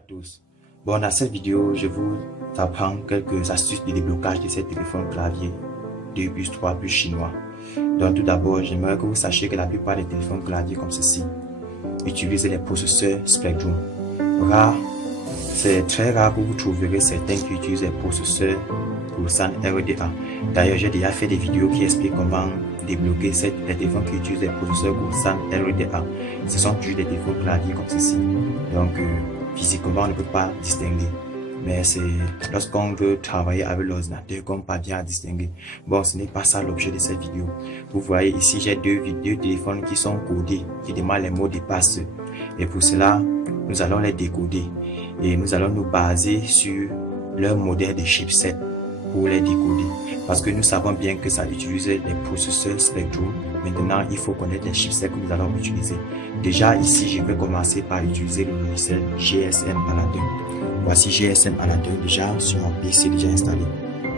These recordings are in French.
à tous. Bon, dans cette vidéo, je vous apprends quelques astuces de déblocage de ces téléphones clavier 2+3 plus chinois. Donc tout d'abord, j'aimerais que vous sachiez que la plupart des téléphones clavier comme ceci utilisent les processeurs Spectrum. C'est très rare que vous trouverez certains qui utilisent les processeurs Ulsan RDA. D'ailleurs, j'ai déjà fait des vidéos qui expliquent comment débloquer les téléphones qui utilisent les processeurs Ulsan RDA. Ce sont toujours des téléphones clavier comme ceci. Donc, physiquement, on ne peut pas distinguer. Mais c'est lorsqu'on veut travailler avec l'ordinateur qu'on parvient à distinguer. Bon, ce n'est pas ça l'objet de cette vidéo. Vous voyez ici, j'ai deux téléphones qui sont codés, qui demandent les mots de passe. Et pour cela, nous allons les décoder. Et nous allons nous baser sur leur modèle de chipset pour les décoder. Parce que nous savons bien que ça utilise les processeurs Spectrum. Maintenant, il faut connaître les chipsets que nous allons utiliser. Déjà, ici, je vais commencer par utiliser le logiciel GSM Aladdin. Voici GSM Aladdin déjà sur mon PC déjà installé.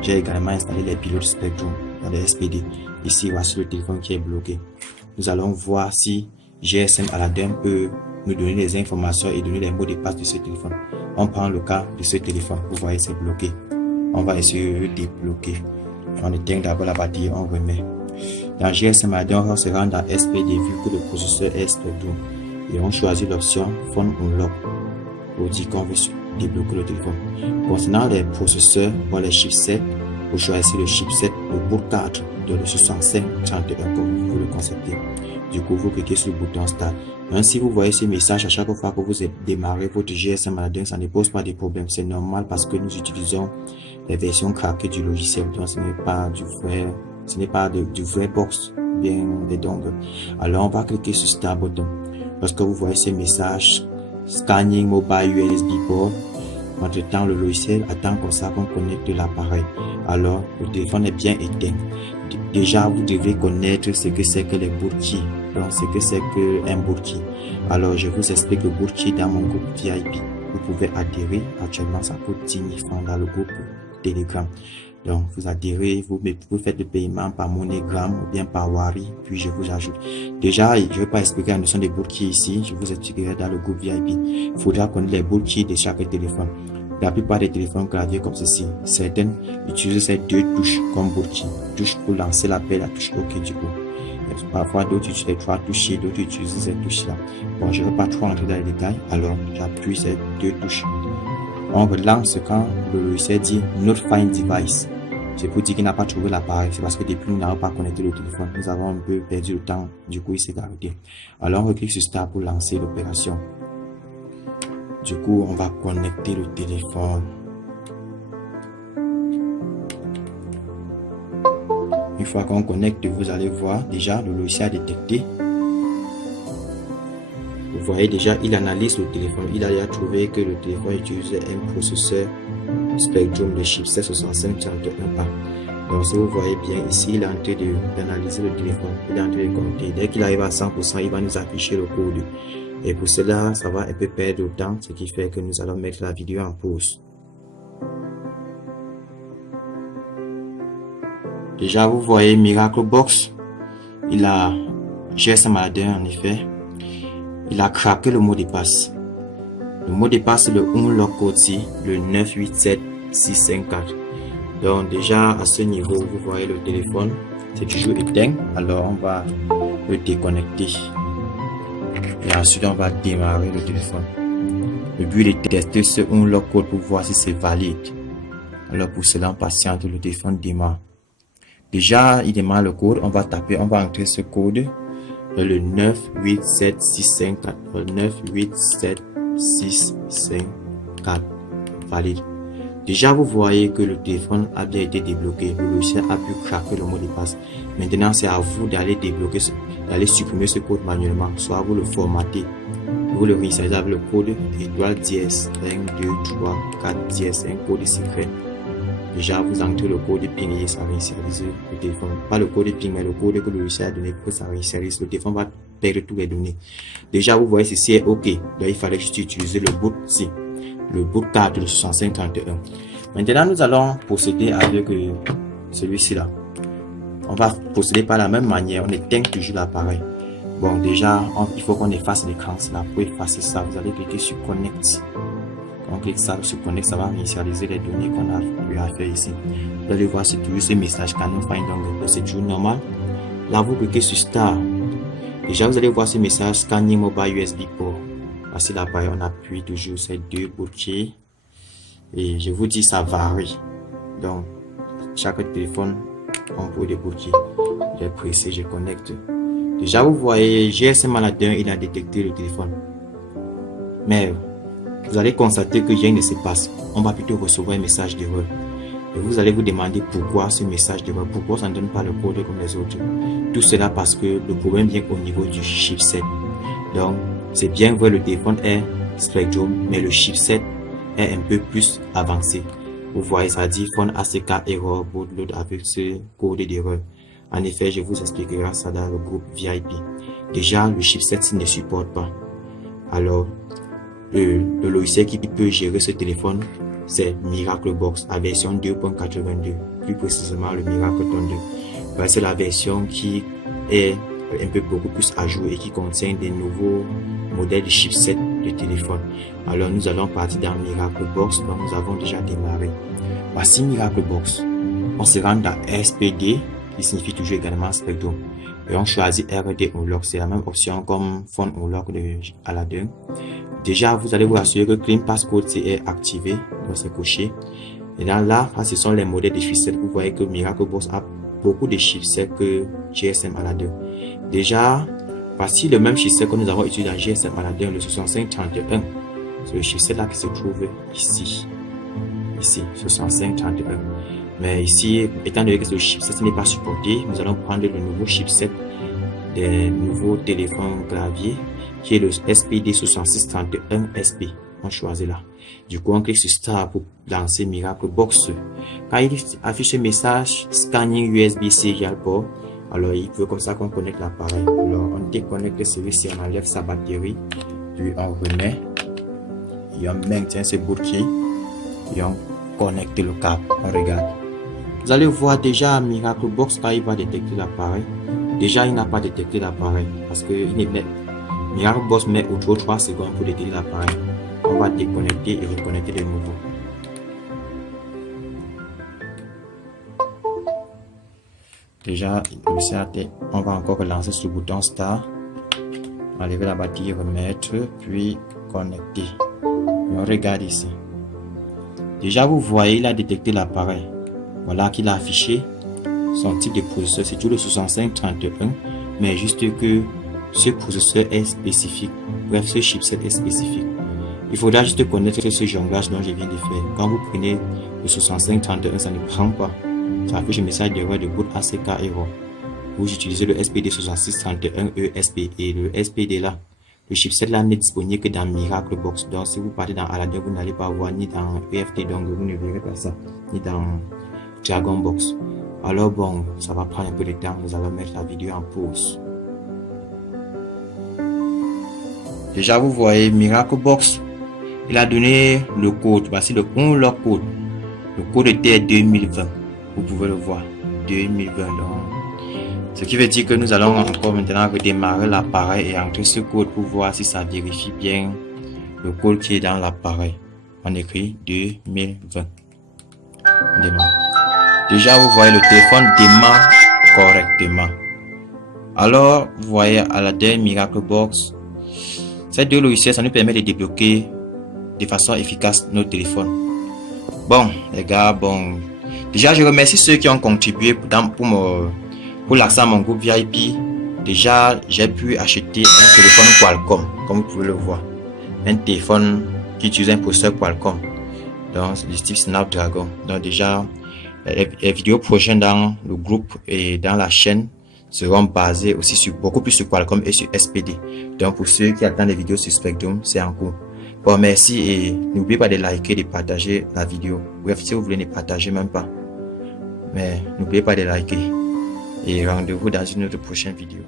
J'ai également installé les pilotes Spectrum dans les SPD. Ici, voici le téléphone qui est bloqué. Nous allons voir si GSM Aladdin peut nous donner les informations et donner les mots de passe de ce téléphone. On prend le cas de ce téléphone. Vous voyez, c'est bloqué. On va essayer de le débloquer. On éteint d'abord la batterie, on remet. Dans GSM Aladdin, on se rend dans SPD vu que le processeur est Spectrum. Et on choisit l'option Phone Unlock pour dire qu'on veut débloquer le téléphone. Concernant les processeurs ou les chipsets, vous choisissez le chipset, le boot 4 de le 6531 comme vous le conceptez. Du coup, vous cliquez sur le bouton Start. Même si vous voyez ce message à chaque fois que vous démarrez votre GSM Aladdin, ça ne pose pas de problème. C'est normal parce que nous utilisons les versions craquées du logiciel. Donc, ce n'est pas du vrai box bien des dongles. Alors, on va cliquer sur Start button. Lorsque vous voyez ce message, Scanning Mobile USB Port, entre-temps, le logiciel attend comme ça qu'on connecte l'appareil. Alors, le téléphone est bien éteint. Déjà, vous devez connaître ce que c'est que les boot keys. Donc, ce que c'est qu'un boot key. Alors, je vous explique le boot key dans mon groupe VIP. Vous pouvez adhérer. Actuellement, ça coûte 10 000 francs dans le groupe Telegram. Donc, vous adhérez, vous faites le paiement par MoneyGram ou bien par Wari, puis je vous ajoute. Déjà, je ne vais pas expliquer la notion des boot keys ici, je vous expliquerai dans le groupe VIP. Il faudra connaître les boot keys de chaque téléphone. La plupart des téléphones clavier comme ceci, certaines utilisent ces deux touches comme boot key. Touche pour lancer l'appel, la touche OK du coup. Parfois, d'autres utilisent les trois touches, d'autres utilisent ces touches-là. Bon, je ne vais pas trop entrer dans les détails, alors j'appuie ces deux touches. On relance quand le logiciel dit Not Find Device. C'est pour dire qu'il n'a pas trouvé l'appareil. C'est parce que depuis nous n'avons pas connecté le téléphone. Nous avons un peu perdu le temps. Du coup, il s'est arrêté. Alors, on reclique sur Start pour lancer l'opération. Du coup, on va connecter le téléphone. Une fois qu'on connecte, vous allez voir déjà le logiciel a détecté. Vous voyez déjà, il analyse le téléphone. Il a déjà trouvé que le téléphone utilisait un processeur Spectrum de chipset 6531A. Donc, si vous voyez bien ici, il est en train d'analyser le téléphone. Il est en train de compter. Dès qu'il arrive à 100%, il va nous afficher le code. Et pour cela, ça va un peu perdre le temps, ce qui fait que nous allons mettre la vidéo en pause. Déjà, vous voyez Miracle Box. Il a GSM Aladdin en effet. Il a craqué le mot de passe. Le mot de passe, c'est le unlock code ici, le 987654. Donc déjà à ce niveau, vous voyez le téléphone, c'est toujours éteint. Alors on va le déconnecter. Et ensuite on va démarrer le téléphone. Le but est de tester ce unlock code pour voir si c'est valide. Alors pour cela, on patiente, le téléphone démarre. Déjà, il démarre le code, on va entrer ce code. Le 987654. Le 987654. Valide. Déjà, vous voyez que le téléphone a bien été débloqué. Le logiciel a pu craquer le mot de passe. Maintenant, c'est à vous d'aller débloquer, d'aller supprimer ce code manuellement. Soit vous le formatez. Vous le réinstallez avec le code étoile dièse 1, 2, 3, 4 dièse, un code secret. Déjà, vous entrez le code PIN et ça réinitialise le téléphone. Pas le code PIN, mais le code que le logiciel a donné pour que ça réinitialise. Le téléphone va perdre toutes les données. Déjà, vous voyez ceci est OK. Donc, il fallait juste utiliser le boot ici. Le boot 4 de 6531. Maintenant, nous allons procéder avec celui-ci là. On va procéder par la même manière. On éteint toujours l'appareil. Bon, déjà, il faut qu'on efface l'écran. Là, pour effacer ça, vous allez cliquer sur Connect. On clique ça, se connecte, ça va initialiser les données qu'on a eu à faire ici. Vous allez voir, c'est toujours ce message Canon Find Dongle. C'est toujours normal. Là, vous cliquez sur Start. Déjà, vous allez voir ce message Scanning Mobile USB Port. Voici l'appareil, on appuie toujours ces deux boutiers. Et je vous dis, ça varie. Donc, chaque téléphone, on peut des boutiers. J'ai pressé, je connecte. Déjà, vous voyez, GSM Manager, il a détecté le téléphone. Mais, vous allez constater que rien ne se passe. On va plutôt recevoir un message d'erreur. Et vous allez vous demander pourquoi ce message d'erreur, pourquoi ça ne donne pas le code comme les autres. Tout cela parce que le problème vient au niveau du chipset. Donc, c'est bien vrai, le téléphone est Spectrum, mais le chipset est un peu plus avancé. Vous voyez, ça dit phone ACK error bootload avec ce code d'erreur. En effet, je vous expliquerai ça dans le groupe VIP. Déjà, le chipset ne supporte pas. Alors, le logiciel qui peut gérer ce téléphone, c'est Miraclebox à version 2.82, plus précisément le Miracle Thunder. C'est la version qui est un peu beaucoup plus à jour et qui contient des nouveaux modèles de chipset de téléphone. Alors nous allons partir dans Miraclebox, donc nous avons déjà démarré. Voici Miraclebox. On se rend dans SPD, qui signifie toujours également Spectrum. Et on choisit RD Unlock, c'est la même option comme Phone Unlock de Aladdin. Déjà, vous allez vous assurer que Clean Passcode est activé, donc c'est coché. Et là, ce sont les modèles de chipsets. Vous voyez que Miraclebox a beaucoup de chipsets que GSM Aladdin. Déjà, voici le même chipset que nous avons utilisé dans GSM Aladdin, le 6531. C'est le chipset là qui se trouve ici. Ici, 6531. Mais ici, étant donné que ce chipset n'est pas supporté, nous allons prendre le nouveau chipset des nouveaux téléphones clavier qui est le SPD6631 SP. On choisit là. Du coup, on clique sur Start pour lancer Miraclebox. Quand il affiche ce message Scanning USB Serial Port, alors il veut comme ça qu'on connecte l'appareil. Alors on déconnecte celui-ci, on enlève sa batterie, puis on remet et on maintient ce boutier et on connecte le câble. On regarde. Vous allez voir déjà Miraclebox quand il va détecter l'appareil. Déjà, il n'a pas détecté l'appareil parce que Miraclebox met autour 3 secondes pour détecter l'appareil. On va déconnecter et reconnecter de nouveau. Déjà, on va encore relancer ce bouton Start, enlever la batterie, remettre, puis connecter. Et on regarde ici. Déjà, vous voyez, il a détecté l'appareil. Voilà qu'il a affiché son type de processeur, c'est toujours le 6531, mais juste que ce processeur est spécifique. Bref, ce chipset est spécifique. Il faudra juste connaître ce jonglage dont je viens de faire. Quand vous prenez le 6531, ça ne prend pas. Ça affiche un message d'erreur de boot ACK error. Vous utilisez le SPD 6631 ESP et le SPD là. Le chipset là n'est disponible que dans Miraclebox. Donc si vous partez dans Aladdin, vous n'allez pas voir ni dans EFT, donc vous ne verrez pas ça, ni dans Dragon Box. Alors bon, ça va prendre un peu de temps. Nous allons mettre la vidéo en pause. Déjà vous voyez Miraclebox. Il a donné le code. Voici le Unlock code. Le code était 2020. Vous pouvez le voir. 2020. Donc, ce qui veut dire que nous allons encore maintenant redémarrer l'appareil et entrer ce code pour voir si ça vérifie bien le code qui est dans l'appareil. On écrit 2020. Démarre. Déjà, vous voyez le téléphone démarre correctement. Alors, vous voyez Aladdin, Miraclebox. Ces deux logiciels, ça nous permet de débloquer de façon efficace nos téléphones. Bon, les gars, bon. Déjà, je remercie ceux qui ont contribué pour l'accès à mon groupe VIP. Déjà, j'ai pu acheter un téléphone Qualcomm, comme vous pouvez le voir. Un téléphone qui utilise un processeur Qualcomm. Donc, du type Snapdragon. Donc, déjà, les vidéos prochaines dans le groupe et dans la chaîne seront basées aussi sur beaucoup plus sur Qualcomm et sur SPD. Donc, pour ceux qui attendent les vidéos sur Spectrum, c'est en cours. Bon, merci et n'oubliez pas de liker, de partager la vidéo. Bref, si vous voulez ne partager même pas. Mais n'oubliez pas de liker. Et rendez-vous dans une autre prochaine vidéo.